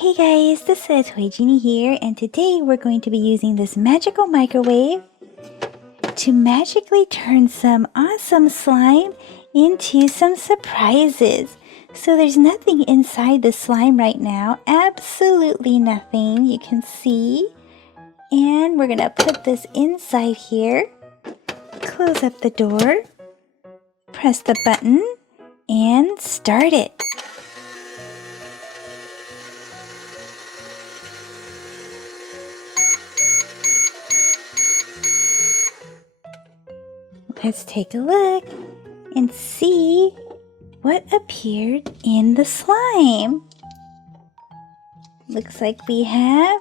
Hey guys, this is Toy Genie here, and today we're going to be using this magical microwave to magically turn some awesome slime into some surprises. So there's nothing inside the slime right now, absolutely nothing, you can see. And we're gonna put this inside here, close up the door, press the button, and start it. Let's take a look and see what appeared in the slime. Looks like we have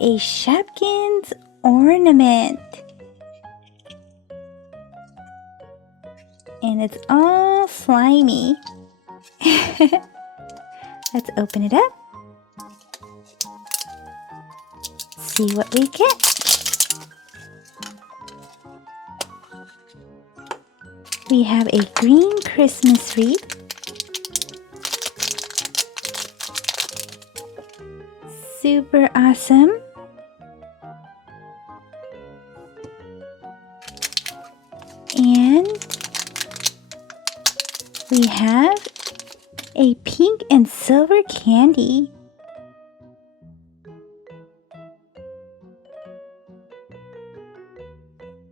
a Shopkins ornament. And it's all slimy. Let's open it up. See what we get. We have a green Christmas wreath, super awesome. And we have a pink and silver candy.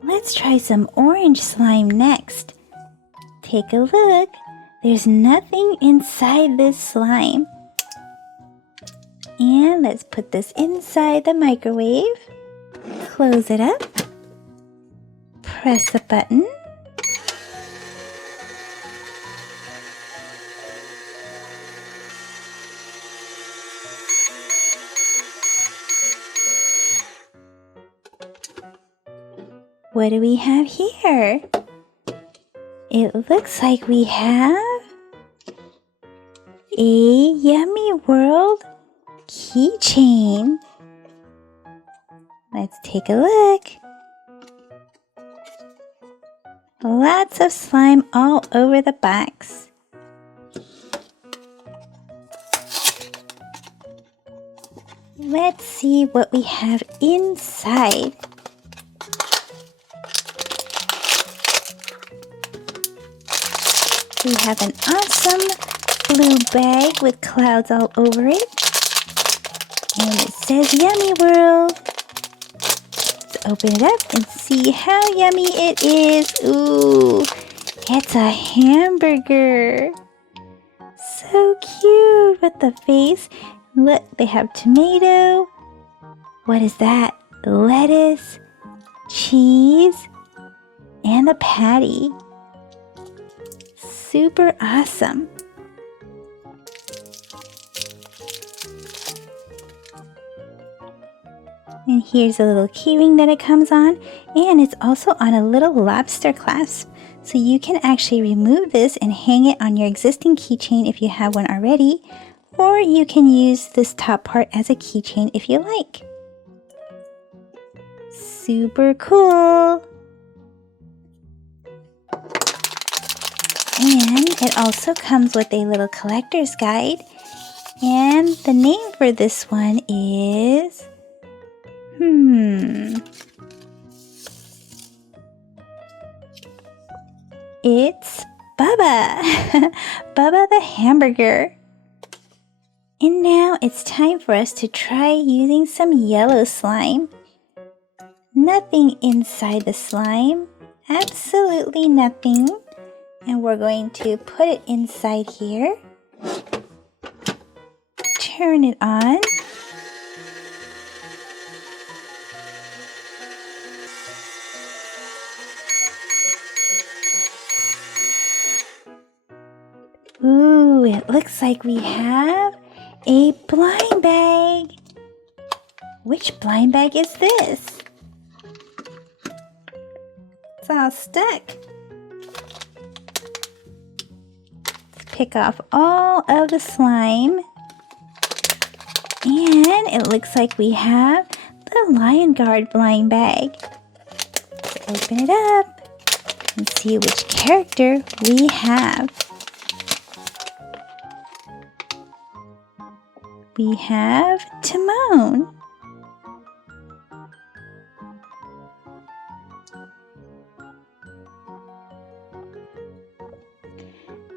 Let's try some orange slime next. Take a look. There's nothing inside this slime. And let's put this inside the microwave. Close it up. Press the button. What do we have here? It looks like we have a Yummy World keychain. Let's take a look. Lots of slime all over the box. Let's see what we have inside. We have an awesome blue bag with clouds all over it. And it says Yummy World. Let's open it up and see how yummy it is. Ooh, it's a hamburger. So cute with the face. Look, they have tomato. What is that? Lettuce, cheese, and the patty. Super awesome. And here's a little keyring that it comes on, and it's also on a little lobster clasp. So you can actually remove this and hang it on your existing keychain if you have one already, or you can use this top part as a keychain if you like. Super cool. And it also comes with a little collector's guide. And the name for this one is... It's Bubba. Bubba the hamburger. And now it's time for us to try using some yellow slime. Nothing inside the slime. Absolutely nothing. And we're going to put it inside here. Turn it on. Ooh, it looks like we have a blind bag. Which blind bag is this? It's all stuck. Pick off all of the slime, and it looks like we have the Lion Guard blind bag. Let's open it up and see which character we have. We have Timon.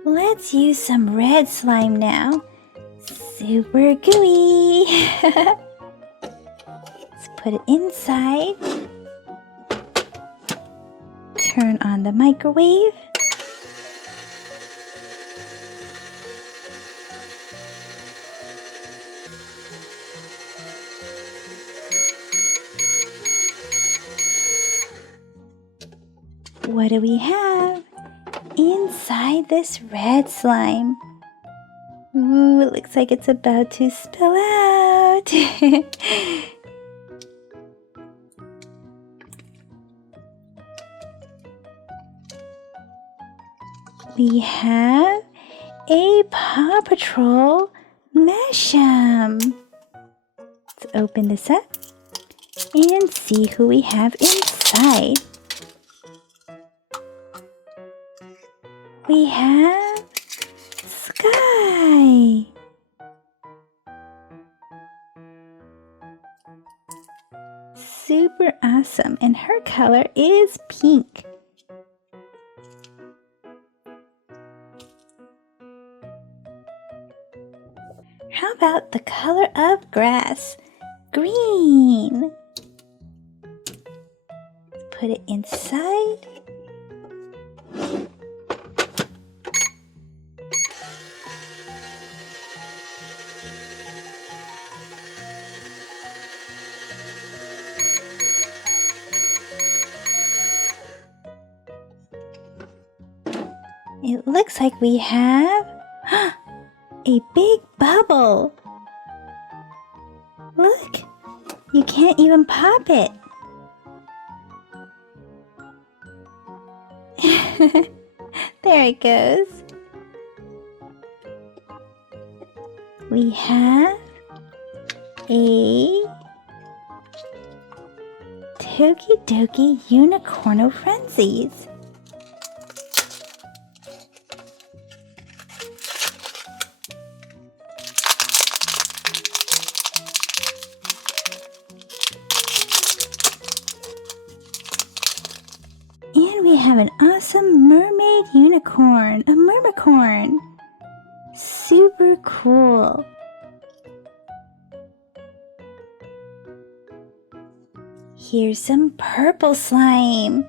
Let's use some red slime now. Super gooey. Let's put it inside. Turn on the microwave. What do we have inside this red slime? Ooh, it looks like it's about to spill out. We have a Paw Patrol Mashem. Let's open this up and see who we have inside. We have Sky. Super awesome, and her color is pink. How about the color of grass? Green. Let's put it inside. It looks like we have a big bubble. Look, you can't even pop it. There it goes. We have a Tokidoki Unicorno Frenzies. And we have an awesome mermaid unicorn, a mermicorn. Super cool. Here's some purple slime.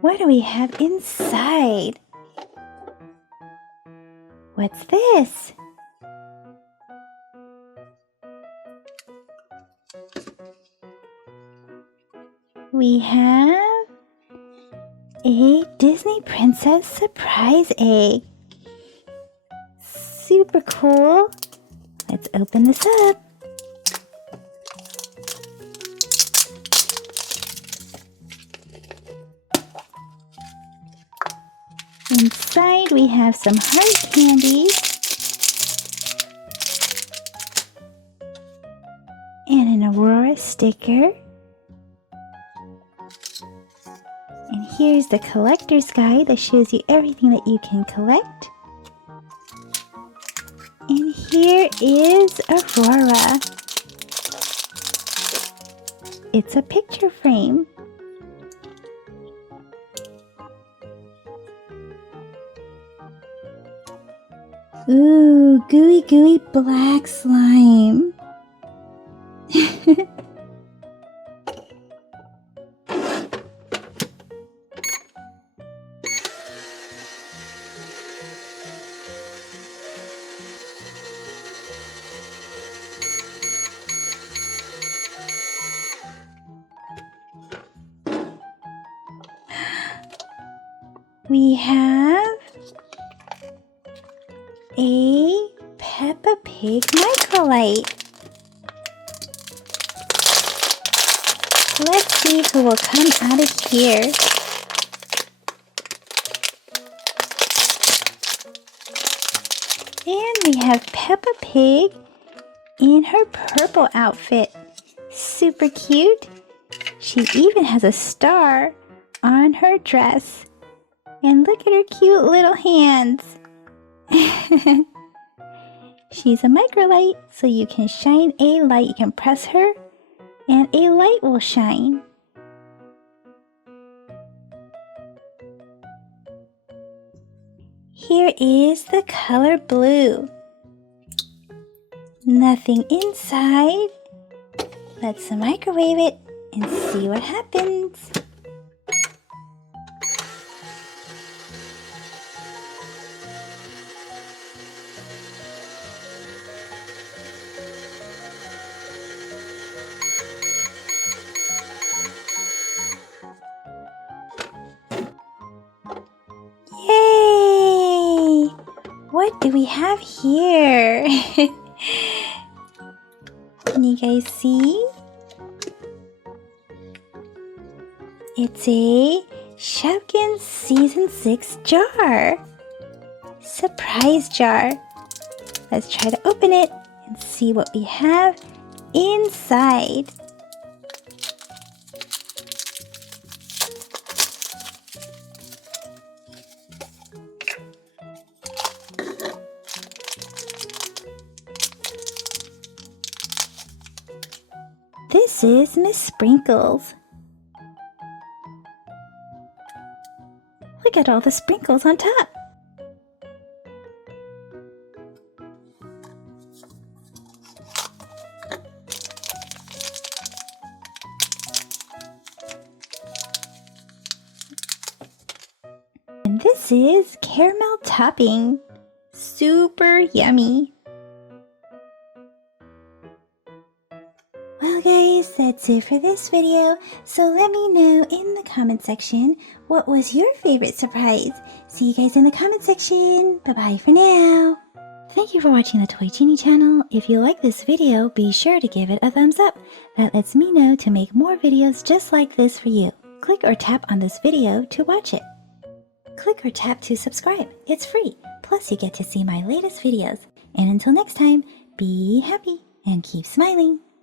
What do we have inside? What's this? We have a Disney Princess surprise egg. Super cool. Let's open this up. Inside we have some hard candies and an Aurora sticker. And here's the collector's guide that shows you everything that you can collect. And here is Aurora. It's a picture frame. Ooh, gooey gooey black slime. We have a Peppa Pig microlight. Let's see who will come out of here. And we have Peppa Pig in her purple outfit. Super cute. She even has a star on her dress. And look at her cute little hands. She's a microlight, so you can shine a light. You can press her and a light will shine. Here is the color blue. Nothing inside. Let's microwave it and see what happens. Yay! What do we have here? Can you guys see? It's a Shopkins Season 6 jar. Surprise jar. Let's try to open it and see what we have inside. This is Miss Sprinkles. Look at all the sprinkles on top. And this is caramel topping. Super yummy. Well guys, that's it for this video, so let me know in the comment section what was your favorite surprise. See you guys in the comment section. Bye bye for now. Thank you for watching the Toy Genie channel. If you like this video, be sure to give it a thumbs up. That lets me know to make more videos just like this for you. Click or tap on this video to watch it. Click or tap to subscribe. It's free. Plus you get to see my latest videos. And until next time, be happy and keep smiling.